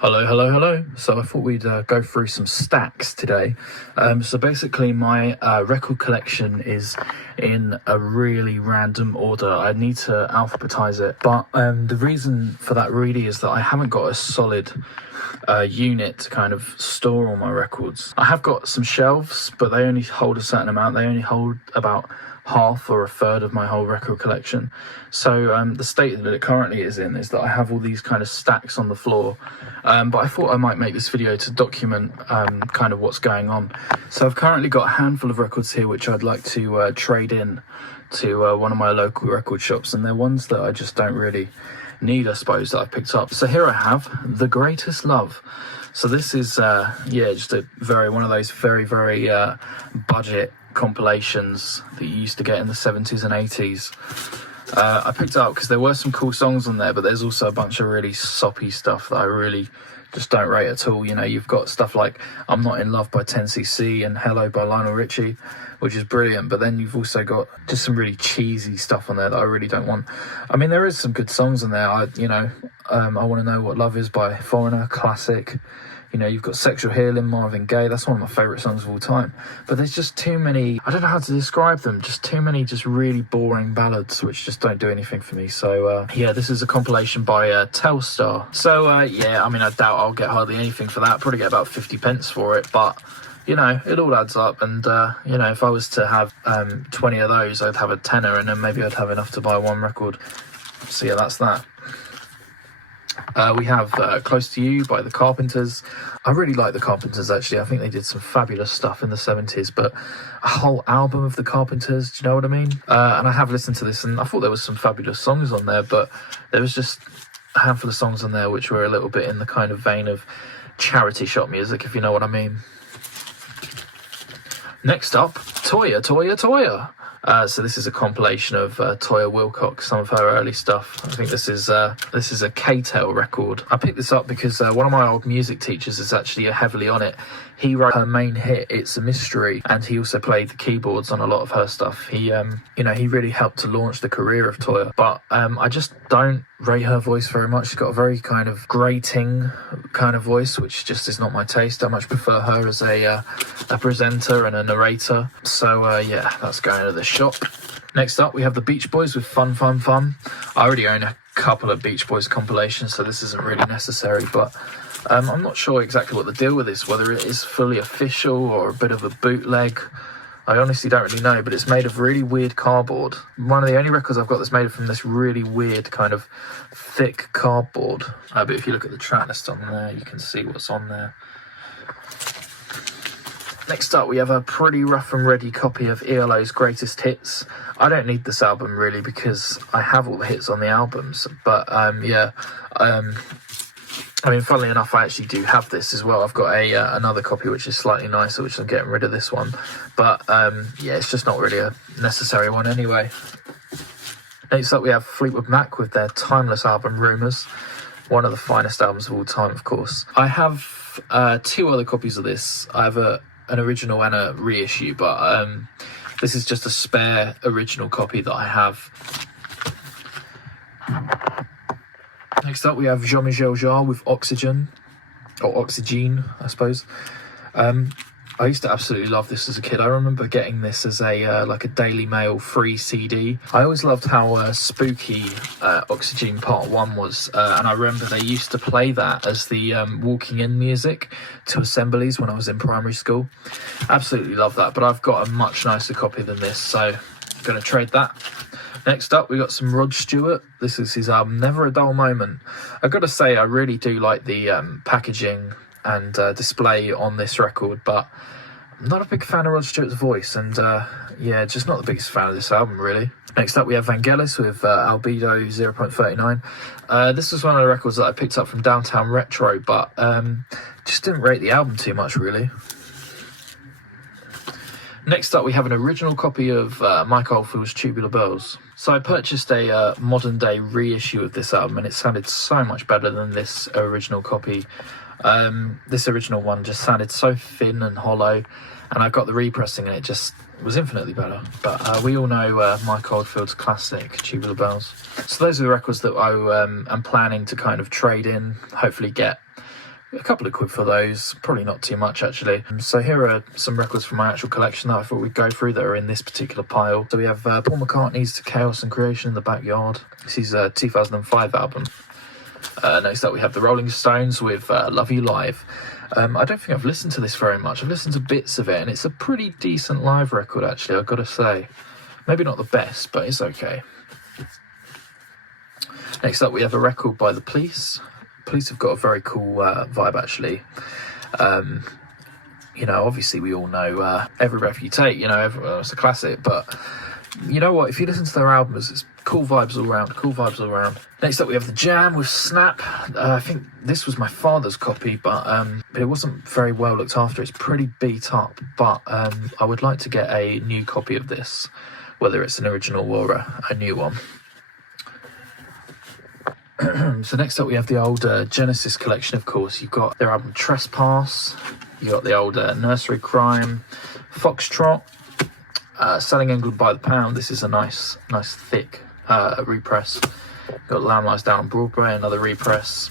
Hello, hello, hello. So I thought we'd go through some stacks today. So basically my record collection is in a really random order. I need to alphabetize it. But the reason for that really is that I haven't got a solid unit to kind of store all my records. I have got some shelves, but they only hold a certain amount. They only hold about half or a third of my whole record collection. So the state that it currently is in is that I have all these kind of stacks on the floor, but I thought I might make this video to document kind of what's going on. So I've currently got a handful of records here which I'd like to trade in to one of my local record shops, and they're ones that I just don't really need, I suppose, that I've picked up. So here I have The Greatest Love. So this is just one of those very budget compilations that you used to get in the 70s and 80s. I picked it up because there were some cool songs on there, but there's also a bunch of really soppy stuff that I really just don't rate at all. You know, you've got stuff like I'm Not In Love by 10cc and Hello by Lionel Richie, which is brilliant, but then you've also got just some really cheesy stuff on there that I really don't want. I mean, there is some good songs on there. I Want to Know What Love Is by Foreigner, classic. You know, you've got Sexual Healing, Marvin Gaye. That's one of my favourite songs of all time. But there's just too many, I don't know how to describe them, just too many just really boring ballads which just don't do anything for me. So, this is a compilation by Telstar. So, I doubt I'll get hardly anything for that. Probably get about 50 pence for it. But, you know, it all adds up. And, if I was to have 20 of those, I'd have a tenner, and then maybe I'd have enough to buy one record. So, yeah, that's that. We have Close to You by The Carpenters. I really like The Carpenters, actually. I think they did some fabulous stuff in the 70s, but a whole album of The Carpenters, do you know what I mean? And I have listened to this, and I thought there was some fabulous songs on there, but there was just a handful of songs on there which were a little bit in the kind of vein of charity shop music, if you know what I mean. Next up, Toyah, Toyah, Toyah. So this is a compilation of Toyah Willcox, some of her early stuff. I think this is a K-Tel record. I picked this up because one of my old music teachers is actually heavily on it. He wrote her main hit, It's a Mystery, and he also played the keyboards on a lot of her stuff. He really helped to launch the career of Toyah. But I just don't rate her voice very much. She's got a very kind of grating kind of voice, which just is not my taste. I much prefer her as a presenter and a narrator. So that's going to the shop. Next up, we have the Beach Boys with Fun, Fun, Fun. I already own a couple of Beach Boys compilations, so this isn't really necessary, but I'm not sure exactly what the deal with this, whether it is fully official or a bit of a bootleg. I honestly don't really know, but it's made of really weird cardboard. One of the only records I've got that's made from this really weird kind of thick cardboard. But if you look at the track list on there, you can see what's on there. Next up, we have a pretty rough and ready copy of ELO's Greatest Hits. I don't need this album really because I have all the hits on the albums, but funnily enough, I actually do have this as well. I've got another copy which is slightly nicer, which I'm getting rid of this one. But it's just not really a necessary one anyway. Next up, we have Fleetwood Mac with their timeless album Rumours, one of the finest albums of all time, of course. I have two other copies of this. I have an original and a reissue, but this is just a spare original copy that I have. Next up, we have Jean-Michel Jarre with Oxygen, or Oxygene, I suppose. I used to absolutely love this as a kid. I remember getting this as a Daily Mail free CD. I always loved how spooky Oxygen Part 1 was, and I remember they used to play that as the walking in music to assemblies when I was in primary school. Absolutely love that, but I've got a much nicer copy than this, so I'm going to trade that. Next up, we got some Rod Stewart. This is his album, Never a Dull Moment. I've got to say, I really do like the packaging and display on this record, but I'm not a big fan of Rod Stewart's voice, and just not the biggest fan of this album, really. Next up, we have Vangelis with Albedo 0.39. This was one of the records that I picked up from Downtown Retro, but just didn't rate the album too much, really. Next up, we have an original copy of Mike Oldfield's Tubular Bells. So I purchased a modern day reissue of this album, and it sounded so much better than this original copy. This original one just sounded so thin and hollow, and I got the repressing and it just was infinitely better. But we all know Mike Oldfield's classic Tubular Bells. So those are the records that I am planning to kind of trade in, hopefully get A couple of quid for those, probably not too much actually. So here are some records from my actual collection that I thought we'd go through that are in this particular pile. So we have Paul McCartney's To Chaos and Creation in the Backyard. This is a 2005 album. Next up we have the Rolling Stones with Love You Live. I don't think I've listened to this very much. I've listened to bits of it, and it's a pretty decent live record actually, I've got to say. Maybe not the best, but it's okay. Next up we have a record by The Police. Police have got a very cool vibe actually. You know, obviously we all know Every Breath You Take, you know, it's a classic, but you know what, if you listen to their albums, it's cool vibes all around. Next up we have The Jam with Snap. I think this was my father's copy, but it wasn't very well looked after. It's pretty beat up, but I would like to get a new copy of this, whether it's an original or a new one. So next up we have the old Genesis collection, of course. You've got their album Trespass, you've got the old Nursery Crime, Foxtrot, Selling England by the Pound. This is a nice thick repress. You've got Lamb Lies Down on Broadway, another repress.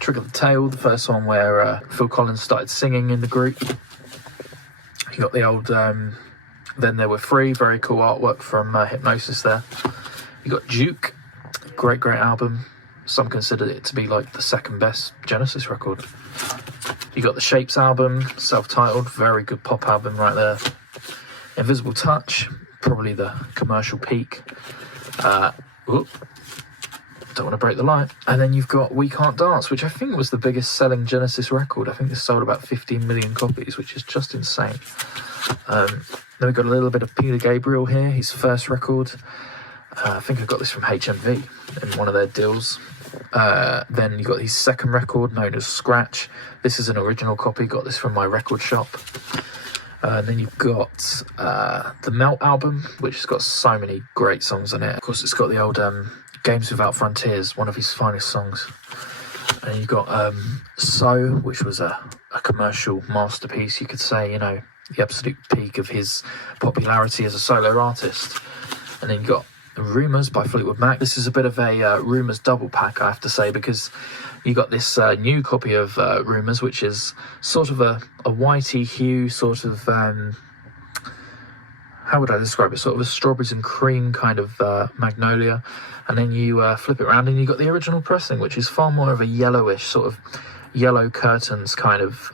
Trick of the Tail, the first one where Phil Collins started singing in the group. You got the old Then There Were Free, very cool artwork from Hypnosis there. You got Duke, great album. Some consider it to be like the second best Genesis record. You got the Shapes album, self-titled, very good pop album right there. Invisible Touch, probably the commercial peak. Don't want to break the light. And then you've got We Can't Dance, which I think was the biggest selling Genesis record. I think this sold about 15 million copies, which is just insane. Then we've got a little bit of Peter Gabriel here, his first record. I think I got this from HMV in one of their deals. Then you got his second record known as Scratch. This is an original copy, got this from my record shop. Then you've got the Melt album, which has got so many great songs on it. Of course, it's got the old Games Without Frontiers, one of his finest songs. And you've got So, which was a commercial masterpiece, you could say, you know, the absolute peak of his popularity as a solo artist. And then you've got Rumours by Fleetwood Mac. This is a bit of a Rumours double pack, I have to say, because you got this new copy of Rumours, which is sort of a whitey hue, sort of how would I describe it, sort of a strawberries and cream kind of magnolia. And then you flip it around and you got the original pressing, which is far more of a yellowish sort of yellow curtains kind of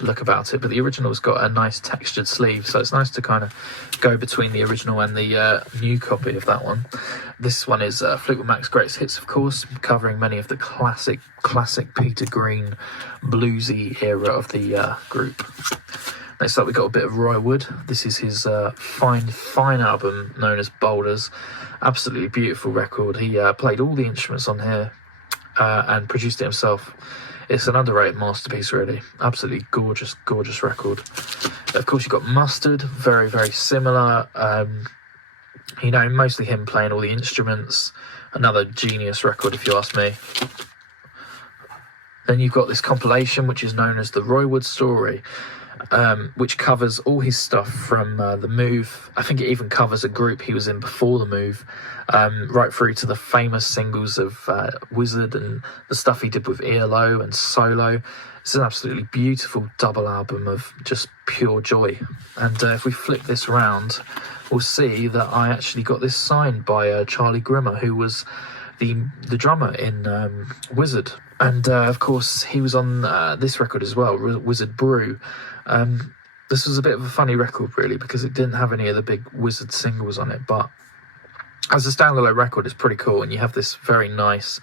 look about it, but the original's got a nice textured sleeve, so it's nice to kind of go between the original and the new copy of that one. This one is Fleetwood Mac's Greatest Hits, of course, covering many of the classic Peter Green bluesy era of the group. Next up we got a bit of Roy Wood. This is his fine album known as Boulders. Absolutely beautiful record. He played all the instruments on here and produced it himself. It's an underrated masterpiece, really. Absolutely gorgeous record. Of course, you've got Mustard, very similar. You know, mostly him playing all the instruments. Another genius record, if you ask me. Then you've got this compilation, which is known as the Roy Wood Story, which covers all his stuff from The Move. I think it even covers a group he was in before The Move, right through to the famous singles of Wizard and the stuff he did with ELO and solo. It's an absolutely beautiful double album of just pure joy. And if we flip this around, we'll see that I actually got this signed by Charlie Grimmer, who was the drummer in Wizard. And of course, he was on this record as well, Wizard Brew. This was a bit of a funny record, really, because it didn't have any of the big Wizard singles on it, but as a standalone record, it's pretty cool, and you have this very nice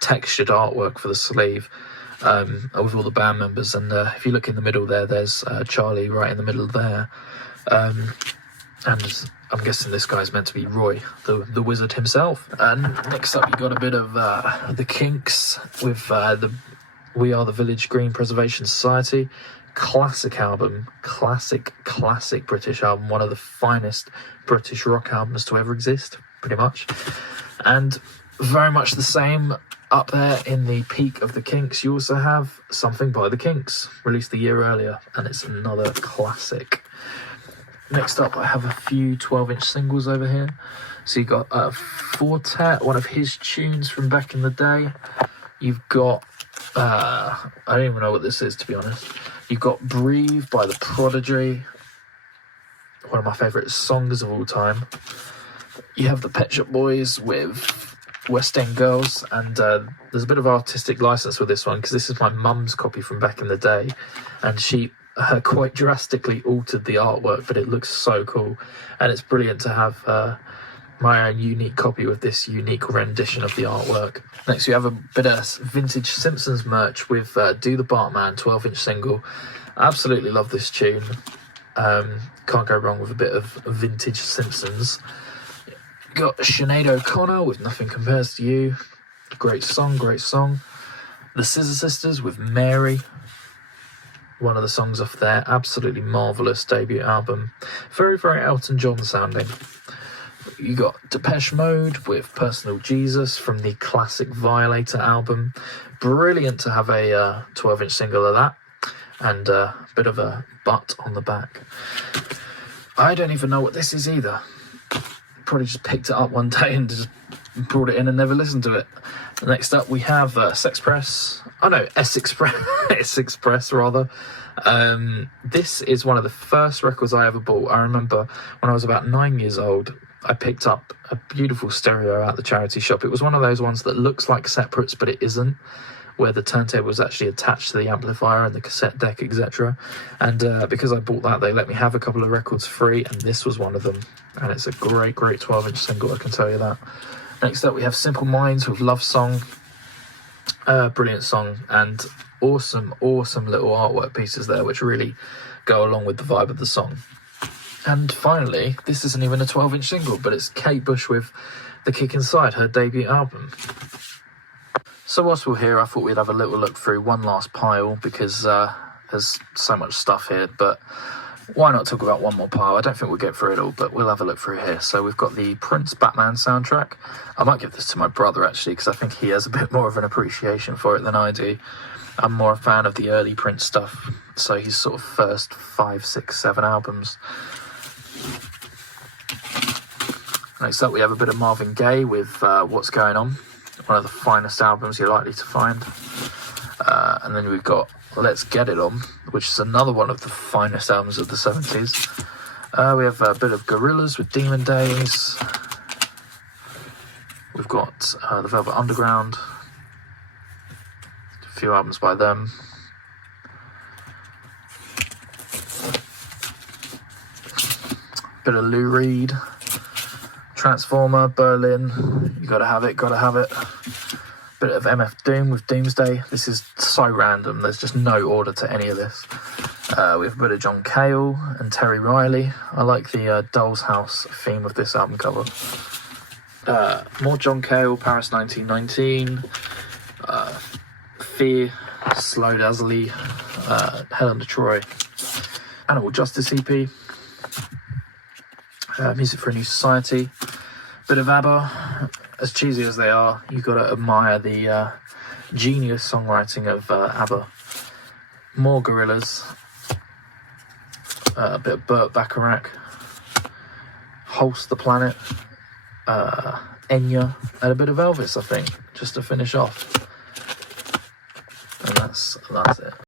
textured artwork for the sleeve with all the band members. And if you look in the middle there, there's Charlie right in the middle there. And I'm guessing this guy's meant to be Roy, the Wizard himself. And next up, you got a bit of the Kinks with the We Are the Village Green Preservation Society. Classic album, classic British album, one of the finest British rock albums to ever exist, pretty much. And very much the same, up there in the peak of the Kinks, you also have Something by the Kinks, released a year earlier, and it's another classic. Next up, I have a few 12-inch singles over here. So you've got Fortet, one of his tunes from back in the day. You've got I don't even know what this is, to be honest. You've got Breathe by The Prodigy, one of my favourite songs of all time. You have the Pet Shop Boys with West End Girls, and there's a bit of artistic license with this one because this is my mum's copy from back in the day, and she quite drastically altered the artwork, but it looks so cool, and it's brilliant to have my own unique copy with this unique rendition of the artwork. Next we have a bit of vintage Simpsons merch with Do the Bartman 12-inch single. Absolutely love this tune. Can't go wrong with a bit of vintage Simpsons. Got Sinead O'Connor with Nothing Compares to You. Great song, great song. The Scissor Sisters with Mary. One of the songs off their absolutely marvellous debut album. Very, very Elton John sounding. You got Depeche Mode with Personal Jesus from the classic Violator album. Brilliant to have a 12-inch single of that. And a bit of a butt on the back. I don't even know what this is either. Probably just picked it up one day and just brought it in and never listened to it. Next up we have S-Express. Oh no, S-Express. S-Express rather. This is one of the first records I ever bought. I remember when I was about 9 years old, I picked up a beautiful stereo at the charity shop. It was one of those ones that looks like separates but it isn't, where the turntable was actually attached to the amplifier and the cassette deck, etc. And because I bought that, they let me have a couple of records free, and this was one of them. And it's a great, great 12-inch single, I can tell you that. Next up, we have Simple Minds with Love Song. Brilliant song, and awesome, awesome little artwork pieces there, which really go along with the vibe of the song. And finally, this isn't even a 12-inch single, but it's Kate Bush with The Kick Inside, her debut album. So whilst we're here, I thought we'd have a little look through one last pile because there's so much stuff here, but why not talk about one more pile? I don't think we'll get through it all, but we'll have a look through here. So we've got the Prince Batman soundtrack. I might give this to my brother, actually, because I think he has a bit more of an appreciation for it than I do. I'm more a fan of the early Prince stuff, so his sort of first 5, 6, 7 albums. Next up, we have a bit of Marvin Gaye with What's Going On, one of the finest albums you're likely to find. And then we've got Let's Get It On, which is another one of the finest albums of the 70s. We have a bit of Gorillaz with Demon Days. We've got the Velvet Underground, a few albums by them. Bit of Lou Reed, Transformer, Berlin, you gotta have it, gotta have it. Bit of MF Doom with Doomsday. This is so random, there's just no order to any of this. We have a bit of John Cale and Terry Riley. I like the Doll's House theme of this album cover. More John Cale, Paris 1919, Fear, Slow Dazzly, Hell on Troy, Animal Justice EP, Music for a New Society, bit of ABBA. As cheesy as they are, you've got to admire the genius songwriting of ABBA. More Gorillaz, a bit of Burt Bacharach, Holst the Planet, Enya, and a bit of Elvis, I think, just to finish off. And that's it.